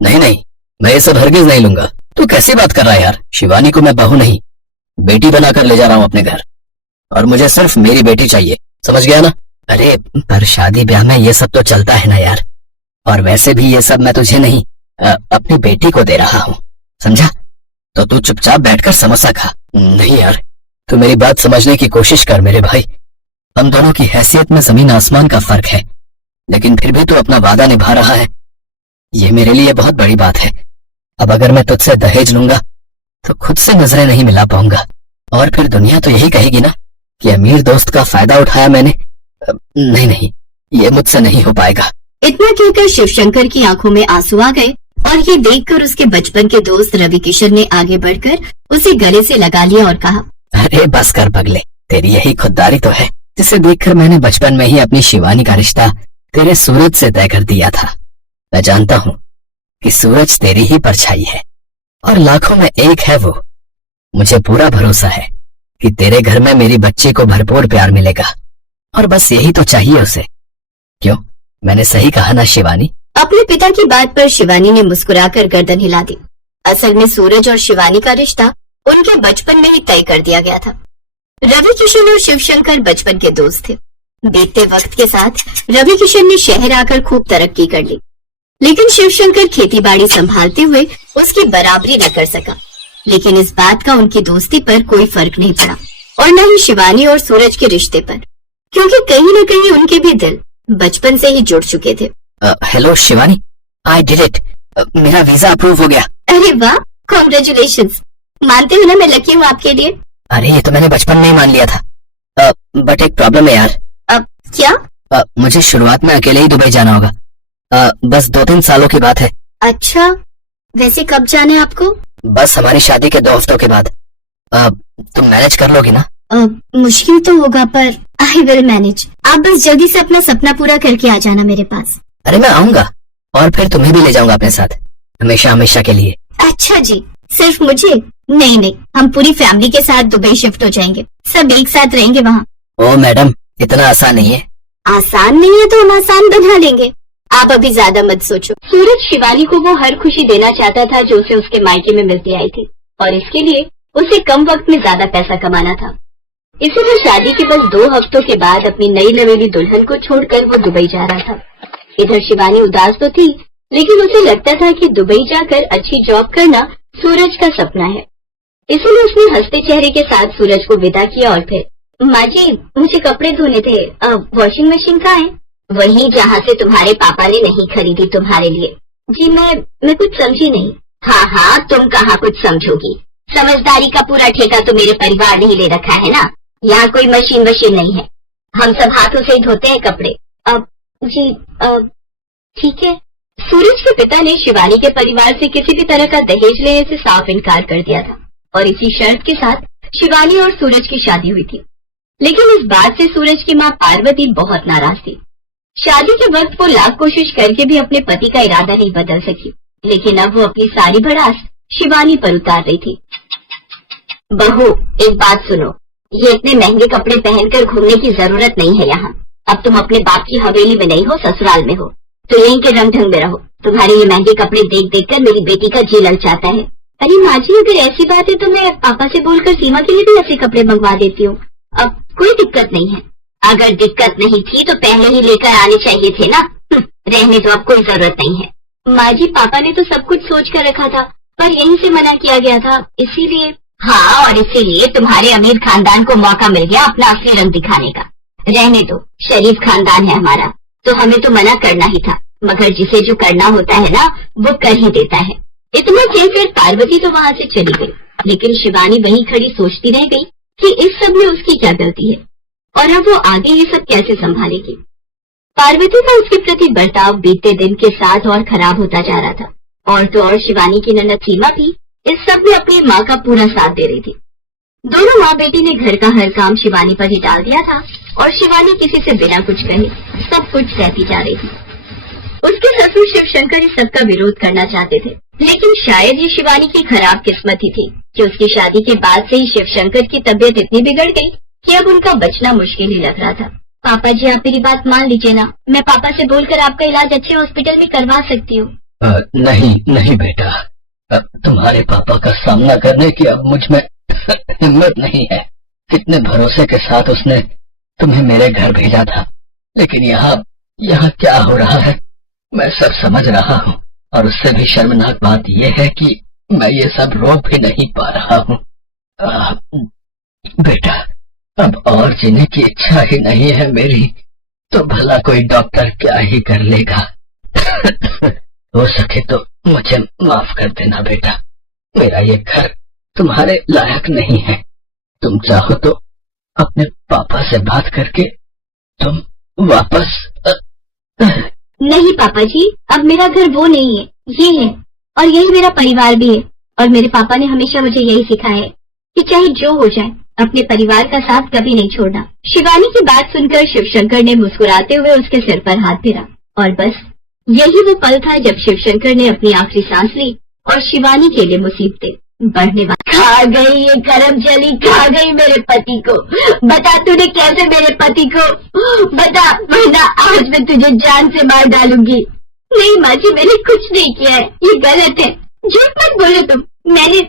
नहीं नहीं, मैं ये सब हरगिज नहीं लूंगा। तू कैसी बात कर रहा है यार? शिवानी को मैं बहू नहीं, बेटी बनाकर ले जा रहा हूँ अपने घर, और मुझे सिर्फ मेरी बेटी चाहिए, समझ गया ना? अरे पर शादी ब्याह में ये सब तो चलता है ना यार, और वैसे भी ये सब मैं तुझे नहीं अपनी बेटी को दे रहा हूँ, समझा? तो तू चुपचाप बैठकर समोसा खा। नहीं यार, तू मेरी बात समझने की कोशिश कर मेरे भाई। हम दोनों की हैसियत में जमीन आसमान का फर्क है, लेकिन फिर भी तू अपना वादा निभा रहा है, ये मेरे लिए बहुत बड़ी बात है। अब अगर मैं तुझसे दहेज लूंगा तो खुद से नजरें नहीं मिला पाऊंगा, और फिर दुनिया तो यही कहेगी ना कि अमीर दोस्त का फायदा उठाया मैंने। नहीं नहीं, ये मुझसे नहीं हो पाएगा। इतना कहकर शिवशंकर की आंखों में आंसू आ गए, और ये देखकर उसके बचपन के दोस्त रवि किशन ने आगे बढ़कर उसे गले से लगा लिया और कहा, अरे बस कर पगले, तेरी यही खुददारी तो है जिसे देखकर मैंने बचपन में ही अपनी शिवानी का रिश्ता तेरे सूरज से तय कर दिया था। मैं जानता हूँ कि सूरज तेरी ही परछाई है और लाखों में एक है वो। मुझे पूरा भरोसा है कि तेरे घर में मेरी बच्ची को भरपूर प्यार मिलेगा, और बस यही तो चाहिए उसे। क्यों, मैंने सही कहा ना शिवानी? अपने पिता की बात पर शिवानी ने मुस्कुराकर गर्दन हिला दी। असल में सूरज और शिवानी का रिश्ता उनके बचपन में ही तय कर दिया गया था। रवि किशन और शिवशंकर बचपन के दोस्त थे। बीतते वक्त के साथ रवि किशन ने शहर आकर खूब तरक्की कर ली, लेकिन शिवशंकर खेतीबाड़ी संभालते हुए उसकी बराबरी न कर सका। लेकिन इस बात का उनकी दोस्ती पर कोई फर्क नहीं पड़ा, और न ही शिवानी और सूरज के रिश्ते पर, क्योंकि कहीं न कहीं उनके भी दिल बचपन से ही जुड़ चुके थे। Hello Shivani, I did it, मेरा वीजा अप्रूव हो गया। अरे वाह, कॉन्ग्रेचुलेशंस। मानते हो ना मैं लकी हूँ आपके लिए। अरे ये तो मैंने बचपन में ही मान लिया था, बट एक प्रॉब्लम है यार। अब क्या? मुझे शुरुआत में अकेले ही दुबई जाना होगा, बस 2-3 सालों की बात है। अच्छा, वैसे कब जाना है आपको? बस हमारी शादी के 2 हफ्तों के बाद। तुम मैनेज कर लोगी ना? मुश्किल तो होगा, पर आई विल मैनेज। आप बस जल्दी से अपना सपना पूरा करके आ जाना मेरे पास। अरे मैं आऊंगा, और फिर तुम्हें भी ले जाऊंगा अपने साथ, हमेशा हमेशा के लिए। अच्छा जी, सिर्फ मुझे? नहीं नहीं, हम पूरी फैमिली के साथ दुबई शिफ्ट हो जाएंगे, सब एक साथ रहेंगे वहाँ। ओ मैडम, इतना आसान नहीं है। आसान नहीं है तो हम आसान बना लेंगे, आप अभी ज्यादा मत सोचो। सूरज शिवानी को वो हर खुशी देना चाहता था जो उसे उसके मायके में मिलती आई थी, और इसके लिए उसे कम वक्त में ज्यादा पैसा कमाना था। इसीलिए शादी के बस 2 हफ्तों के बाद अपनी नई नवेली दुल्हन को छोड़कर वो दुबई जा रहा था। इधर शिवानी उदास तो थी, लेकिन उसे लगता था कि दुबई जाकर अच्छी जॉब करना सूरज का सपना है। इसलिए उसने हंसते चेहरे के साथ सूरज को विदा किया और फिर, माँ जी मुझे कपड़े धोने थे, वॉशिंग मशीन कहाँ है? वही जहाँ से तुम्हारे पापा ने नहीं खरीदी तुम्हारे लिए। जी मैं कुछ समझी नहीं। हाँ हाँ, तुम कहाँ कुछ समझोगी, समझदारी का पूरा ठेका तो मेरे परिवार ने ही ले रखा है ना। यहाँ कोई मशीन नहीं है, हम सब हाथों से ही धोते हैं कपड़े। अब जी ठीक है। सूरज के पिता ने शिवानी के परिवार से किसी भी तरह का दहेज लेने से साफ इनकार कर दिया था, और इसी शर्त के साथ शिवानी और सूरज की शादी हुई थी। लेकिन इस बात से सूरज की माँ पार्वती बहुत नाराज थी। शादी के वक्त वो लाख कोशिश करके भी अपने पति का इरादा नहीं बदल सकी, लेकिन अब वो अपनी सारी भड़ास शिवानी पर उतार रही थी। बहू एक बात सुनो, ये इतने महंगे कपड़े पहनकर घूमने की जरूरत नहीं है यहाँ। अब तुम अपने बाप की हवेली में नहीं हो, ससुराल में हो, तो यहीं के रंग ढंग में रहो। तुम्हारे ये महंगे कपड़े देख देख कर मेरी बेटी का जी ललचाता है। अरे माँ जी, अगर ऐसी बात है तो मैं पापा से बोलकर सीमा के लिए भी ऐसे कपड़े मंगवा देती हूँ, अब कोई दिक्कत नहीं है। अगर दिक्कत नहीं थी तो पहले ही लेकर आने चाहिए थे ना। रहने तो अब कोई जरूरत नहीं है। माँ जी, पापा ने तो सब कुछ सोच कर रखा था, पर यहीं से मना किया गया था, इसीलिए। हाँ, और इसीलिए तुम्हारे अमीर खानदान को मौका मिल गया अपना असली रंग दिखाने का। रहने दो, शरीफ खानदान है हमारा, तो हमें तो मना करना ही था, मगर जिसे जो करना होता है ना वो कर ही देता है। इतना कहकर पार्वती तो वहाँ से चली गई, लेकिन शिवानी वहीं खड़ी सोचती रह गई कि इस सब में उसकी क्या गलती है, और अब वो आगे ये सब कैसे संभालेगी। पार्वती का उसके प्रति बर्ताव बीतते दिन के साथ और खराब होता जा रहा था, और तो और शिवानी की ननद सीमा भी इस सब में अपनी माँ का पूरा साथ दे रही थी। दोनों माँ बेटी ने घर का हर काम शिवानी पर ही डाल दिया था, और शिवानी किसी से बिना कुछ कहे सब कुछ सहती जा रही थी। उसके ससुर शिवशंकर इस सबका विरोध करना चाहते थे, लेकिन शायद ये शिवानी की खराब किस्मत ही थी कि उसकी शादी के बाद से ही शिवशंकर की तबीयत इतनी बिगड़ गई कि अब उनका बचना मुश्किल ही लग रहा था। पापा जी, आप मेरी बात मान लीजिए ना, मैं पापा से बोलकर आपका इलाज अच्छे हॉस्पिटल में करवा सकती हूँ। नहीं नहीं बेटा, तुम्हारे पापा का सामना करने की अब मुझ में हिम्मत नहीं है। कितने भरोसे के साथ उसने तुम्हें मेरे घर भेजा था, लेकिन यहाँ क्या हो रहा है मैं सब समझ रहा हूँ। और उससे भी शर्मनाक बात यह है कि मैं ये सब रोक भी नहीं पा रहा हूँ। बेटा, अब और जीने की इच्छा ही नहीं है मेरी, तो भला कोई डॉक्टर क्या ही कर लेगा। हो सके तो मुझे माफ कर देना बेटा, मेरा ये घर तुम्हारे लायक नहीं है। तुम चाहो तो अपने पापा से बात करके तुम वापस नहीं पापा जी, अब मेरा घर वो नहीं है, ये है, और यही मेरा परिवार भी है। और मेरे पापा ने हमेशा मुझे यही सिखाया है कि चाहे जो हो जाए अपने परिवार का साथ कभी नहीं छोड़ना। शिवानी की बात सुनकर शिवशंकर ने मुस्कुराते हुए उसके सिर पर हाथ फेरा, और बस यही वो पल था जब शिवशंकर ने अपनी आखिरी सांस ली और शिवानी के लिए मुसीबतें बढ़ने वाली। खा गई ये करम जली, खा गई मेरे पति को। बता तूने कैसे मेरे पति को, बता, वरना आज मैं तुझे जान से मार डालूंगी। नहीं माँ जी, मैंने कुछ नहीं किया है, ये गलत है। झूठ मत बोलो तुम। मैंने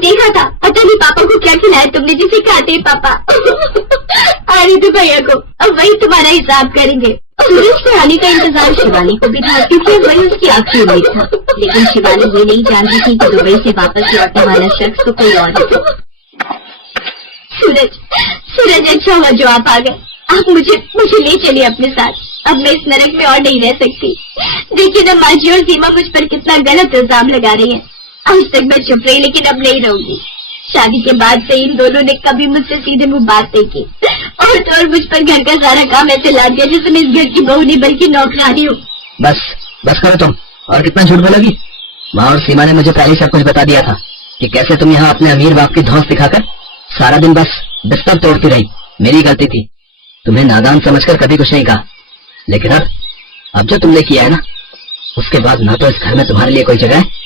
देखा था, पता नहीं पापा को क्या खिलाया तुमने जिसे खाते हैं पापा। अरे तो भैया को अब वही तुम्हारा हिसाब करेंगे। सूरज के आने का इंतजार शिवानी को भी था, क्योंकि वही उसकी आखिरी उम्मीद था। लेकिन शिवानी ये नहीं जानती थी कि दुबई से वापस लौटने वाला शख्स तो कोई और था। सूरज अच्छा हुआ जो आप आ गए। आप मुझे ले चलिए अपने साथ। अब मैं इस नरक में और नहीं रह सकती। देखिए ना माँ जी और सीमा मुझ पर कितना गलत इल्जाम लगा रही है। आज तक मैं चुप रही, लेकिन अब नहीं रहूंगी। शादी के बाद से इन दोनों ने कभी मुझसे सीधे मुंह बात नहीं की, और तो और मुझ पर घर का सारा काम ऐसे ला दिया जैसे मैं इस घर की बहू नहीं बल्कि नौकरानी हूँ। बस करो तुम, और कितना झूठ बोलोगी। माँ और सीमा ने मुझे पहले सब कुछ बता दिया था कि कैसे तुम यहाँ अपने अमीर बाप की धौंस दिखाकर सारा दिन बस बिस्तर तोड़ती रही। मेरी गलती थी, तुम्हें नादान समझकर कभी कुछ नहीं कहा। लेकिन अब जो तुमने किया है ना, उसके बाद ना तो इस घर में तुम्हारे लिए कोई जगह है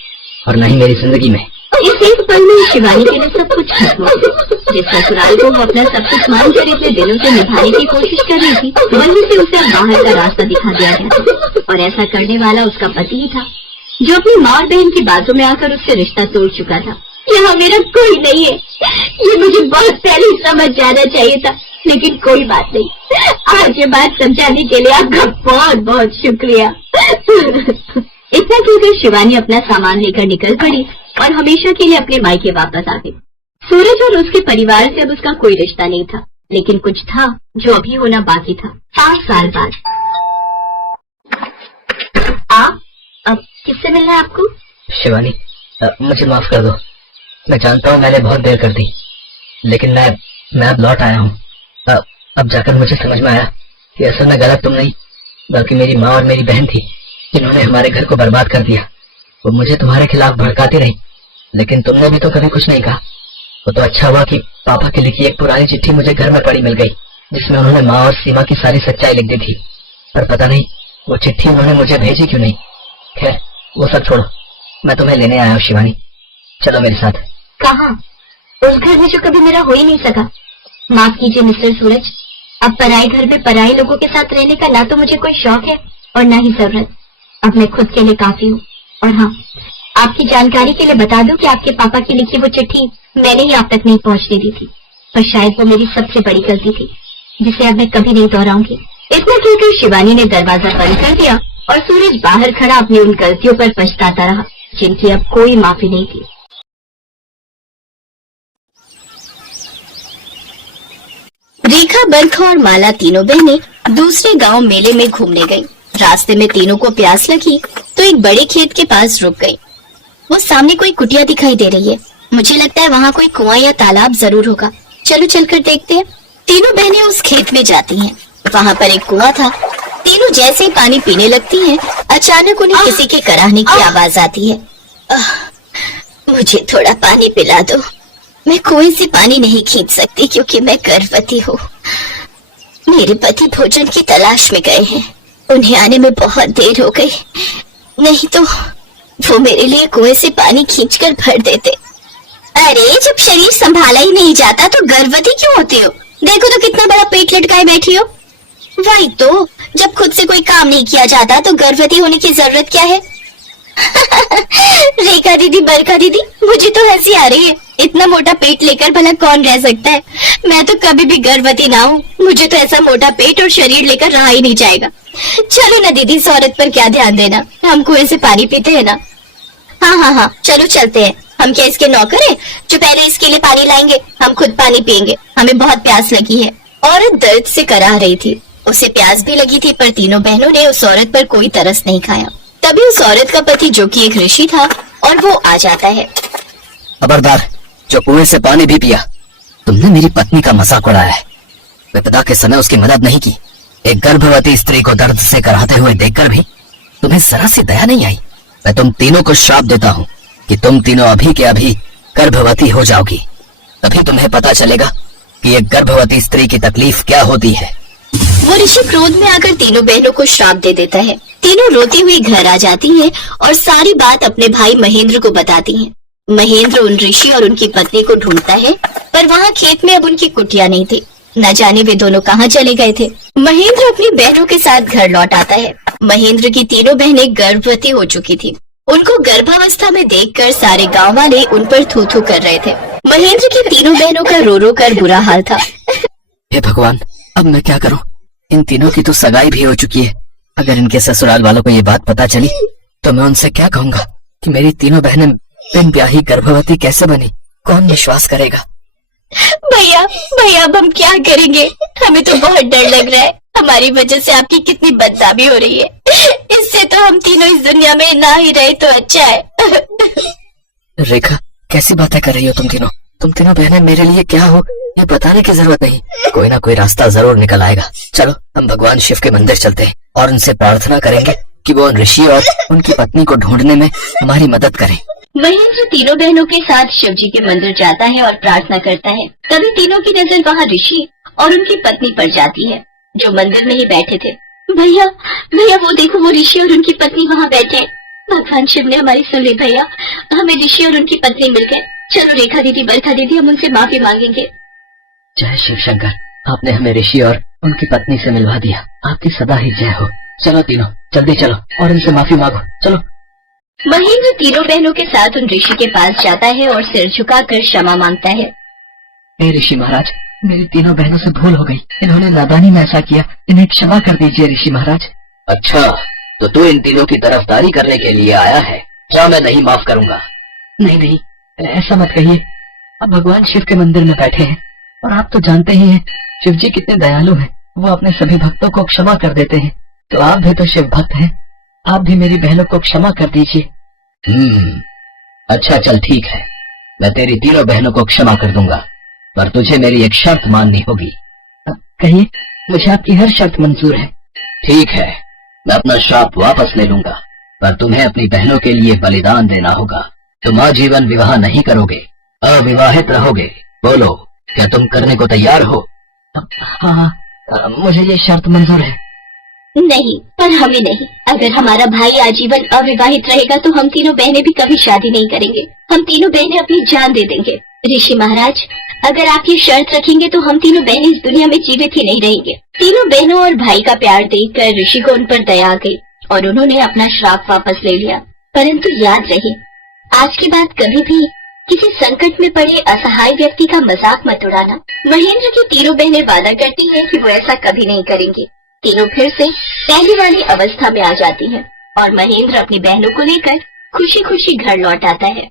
और न ही मेरी जिंदगी में। इस एक पल में शिवानी के लिए सब कुछ खत्म हो गया। जिस ससुराल को वो अपना सब कुछ मानकर इतने दिनों से निभाने की कोशिश कर रही थी, वहीं से उसे अब बाहर का रास्ता दिखा दिया गया। और ऐसा करने वाला उसका पति ही था, जो अपनी माँ और बहन की बातों में आकर उससे रिश्ता तोड़ चुका था। यहाँ मेरा कोई नहीं है, ये मुझे बहुत पहले समझ जाना चाहिए था, लेकिन कोई बात नहीं। आज ये बात समझाने के लिए आपका बहुत बहुत शुक्रिया। इतना कहकर शिवानी अपना सामान लेकर निकल पड़ी और हमेशा के लिए अपने मायके वापस आ गई। सूरज और उसके परिवार से अब उसका कोई रिश्ता नहीं था, लेकिन कुछ था जो अभी होना बाकी था। 5 साल बाद। आप अब किससे मिलना है आपको? शिवानी, मुझे माफ कर दो। मैं जानता हूँ मैंने बहुत देर कर दी, लेकिन मैं अब लौट आया हूँ। अब जाकर मुझे समझ में आया कि असल में गलत तुम नहीं, बल्कि मेरी माँ और मेरी बहन थी, जिन्होंने हमारे घर को बर्बाद कर दिया। वो मुझे तुम्हारे खिलाफ भड़काती रही, लेकिन तुमने भी तो कभी कुछ नहीं कहा। वो तो अच्छा हुआ कि पापा की लिखी एक पुरानी चिट्ठी मुझे घर में पड़ी मिल गई, जिसमें उन्होंने माँ और सीमा की सारी सच्चाई लिख दी थी। पर पता नहीं वो चिट्ठी उन्होंने मुझे भेजी क्यों नहीं। खैर वो सब छोड़ो, मैं तुम्हें लेने आया हूँ शिवानी, चलो मेरे साथ। कहाँ? उस घर में जो कभी मेरा हो ही नहीं सका। माफ कीजिए मिस्टर सूरज, अब पराए घर में पराए लोगों के साथ रहने का ना तो मुझे कोई शौक है और ना ही जरूरत। अब मैं खुद के लिए काफी हूँ। और हाँ, आपकी जानकारी के लिए बता दूं कि आपके पापा की लिखी वो चिट्ठी मैंने ही आप तक नहीं पहुँचने दी थी, पर शायद वो मेरी सबसे बड़ी गलती थी, जिसे अब मैं कभी नहीं दोहराऊंगी। इतना कहकर शिवानी ने दरवाजा बंद कर दिया और सूरज बाहर खड़ा अपनी उन गलतियों पर पछताता रहा, जिनकी अब कोई माफी नहीं थी। रेखा, बरखा और माला तीनों बहनें दूसरे गांव मेले में घूमने गईं। रास्ते में तीनों को प्यास लगी तो एक बड़े खेत के पास रुक गई। वो सामने कोई कुटिया दिखाई दे रही है। मुझे लगता है वहाँ कोई कुआं या तालाब जरूर होगा। चलो चलकर देखते हैं। तीनों बहनें उस खेत में जाती हैं। वहाँ पर एक कुआं था। तीनों जैसे ही पानी पीने लगती हैं, अचानक उन्हें किसी के कराहने की आवाज आती है। मुझे थोड़ा पानी पिला दो। मैं कुएं से पानी नहीं खींच सकती क्योंकि मैं गर्भवती हूँ। मेरे पति भोजन की तलाश में गए हैं, उन्हें आने में बहुत देर हो गई, नहीं तो वो मेरे लिए कुएं से पानी खींचकर भर देते। अरे जब शरीर संभाला ही नहीं जाता तो गर्भवती क्यों होती हो? देखो तो कितना बड़ा पेट लटकाए बैठी हो। वही तो, जब खुद से कोई काम नहीं किया जाता तो गर्भवती होने की जरूरत क्या है? रेखा दीदी, बरखा दीदी, मुझे तो हंसी आ रही है। इतना मोटा पेट लेकर भला कौन रह सकता है? मैं तो कभी भी गर्भवती ना हूँ। मुझे तो ऐसा मोटा पेट और शरीर लेकर रहा ही नहीं जाएगा। चलो ना दीदी, इस औरत पर क्या ध्यान देना, हम कुएं से पानी पीते हैं ना। हाँ, चलो चलते हैं। हम क्या इसके नौकर हैं जो पहले इसके लिए पानी लाएंगे? हम खुद पानी पियेंगे, हमें बहुत प्यास लगी है। औरत दर्द से कराह रही थी, उसे प्यास भी लगी थी, पर तीनों बहनों ने उस औरत पर कोई तरस नहीं खाया। तभी उस औरत का पति, जो कि एक ऋषि था, और वो आ जाता है। खबरदार, जो कुएं से पानी भी पिया। तुमने मेरी पत्नी का मजाक उड़ाया है। विपदा के समय उसकी मदद नहीं की। एक गर्भवती स्त्री को दर्द से कराहते हुए देखकर भी तुम्हें जरा सी दया नहीं आई। मैं तुम तीनों को श्राप देता हूँ कि तुम तीनों अभी के अभी गर्भवती हो जाओगी। तभी तुम्हें पता चलेगा कि एक गर्भवती स्त्री की तकलीफ क्या होती है। वो ऋषि क्रोध में आकर तीनों बहनों को श्राप दे देता है। तीनों रोती हुई घर आ जाती हैं और सारी बात अपने भाई महेंद्र को बताती हैं। महेंद्र उन ऋषि और उनकी पत्नी को ढूंढता है, पर वहाँ खेत में अब उनकी कुटिया नहीं थी। न जाने वे दोनों कहाँ चले गए थे। महेंद्र अपनी बहनों के साथ घर लौट आता है। महेंद्र की तीनों बहनें गर्भवती हो चुकी थी। उनको गर्भावस्था में देखकर सारे गांव वाले उन पर थू थू कर रहे थे। महेंद्र की तीनों बहनों का रो रो कर बुरा हाल था। हे भगवान, अब मैं क्या करूं? इन तीनों की तो सगाई भी हो चुकी है। अगर इनके ससुराल वालों को ये बात पता चली तो मैं उनसे क्या कहूंगा कि मेरी तीनों बहनें बिन ब्याही गर्भवती कैसे बनी? कौन विश्वास करेगा? भैया, अब हम क्या करेंगे? हमें तो बहुत डर लग रहा है। हमारी वजह से आपकी कितनी बदनामी हो रही है। इससे तो हम तीनों इस दुनिया में ना ही रहे तो अच्छा है। रेखा, कैसी बातें कर रही हो तुम तीनों? तुम तीनों बहनें मेरे लिए क्या हो ये बताने की जरूरत नहीं। कोई ना कोई रास्ता जरूर निकल आएगा। चलो हम भगवान शिव के मंदिर चलते हैं और उनसे प्रार्थना करेंगे कि वो उन ऋषि और उनकी पत्नी को ढूंढने में हमारी मदद करें। महेंद्र तीनों बहनों के साथ शिव जी के मंदिर जाता है और प्रार्थना करता है। तभी तीनों की नजर वहाँ ऋषि और उनकी पत्नी पर जाती है, जो मंदिर में ही बैठे थे। भैया, वो देखो, वो ऋषि और उनकी पत्नी वहाँ बैठे हैं। भगवान शिव ने हमारी सुन ली भैया, हमें ऋषि और उनकी पत्नी मिल गए। चलो रेखा दीदी, बरखा दीदी, हम उनसे माफी मांगेंगे। जय शिव शंकर, आपने हमें ऋषि और उनकी पत्नी से मिलवा दिया। आपकी सदा ही जय हो। चलो तीनों जल्दी चलो और उनसे माफी मांगो। चलो। महेंद्र तीनों बहनों के साथ उन ऋषि के पास जाता है और सिर झुकाकर क्षमा मांगता है। हे ऋषि महाराज, मेरी तीनों बहनों से भूल हो गई। इन्होंने नादानी में ऐसा किया, इन्हें क्षमा कर दीजिए ऋषि महाराज। अच्छा, तो तू इन तीनों की तरफदारी करने के लिए आया है? क्या मैं नहीं माफ करूंगा? नहीं, ऐसा मत कहिए। आप भगवान शिव के मंदिर में बैठे हैं और आप तो जानते ही हैं शिव जी कितने दयालु हैं। वो अपने सभी भक्तों को क्षमा कर देते हैं। तो आप भी तो शिव भक्त हैं, आप भी मेरी बहनों को क्षमा कर दीजिए। अच्छा चल ठीक है, मैं तेरी तीनों बहनों को क्षमा कर दूंगा, पर तुझे मेरी एक शर्त माननी होगी। कहिए, मुझे आपकी हर शर्त मंजूर है। ठीक है, मैं अपना श्राप वापस ले लूंगा, पर तुम्हें अपनी बहनों के लिए बलिदान देना होगा। तुम आजीवन विवाह नहीं करोगे, अविवाहित रहोगे। बोलो, क्या तुम करने को तैयार हो? हाँ, मुझे ये शर्त मंजूर है। नहीं, पर हमें नहीं। अगर हमारा भाई आजीवन अविवाहित रहेगा तो हम तीनों बहनें भी कभी शादी नहीं करेंगे। हम तीनों बहनें अपनी जान दे देंगे। ऋषि महाराज, अगर आप ये शर्त रखेंगे तो हम तीनों बहनें इस दुनिया में जीवित ही नहीं रहेंगे। तीनों बहनों और भाई का प्यार देखकर ऋषि को उन पर दया आ गई और उन्होंने अपना श्राप वापस ले लिया। परंतु याद रहे, आज के बाद कभी भी किसी संकट में पड़े असहाय व्यक्ति का मजाक मत उड़ाना। महेंद्र की तीनों बहनें वादा करती हैं कि वो ऐसा कभी नहीं करेंगी। तीनों फिर से पहली वाली अवस्था में आ जाती हैं और महेंद्र अपनी बहनों को लेकर खुशी खुशी घर लौट आता है।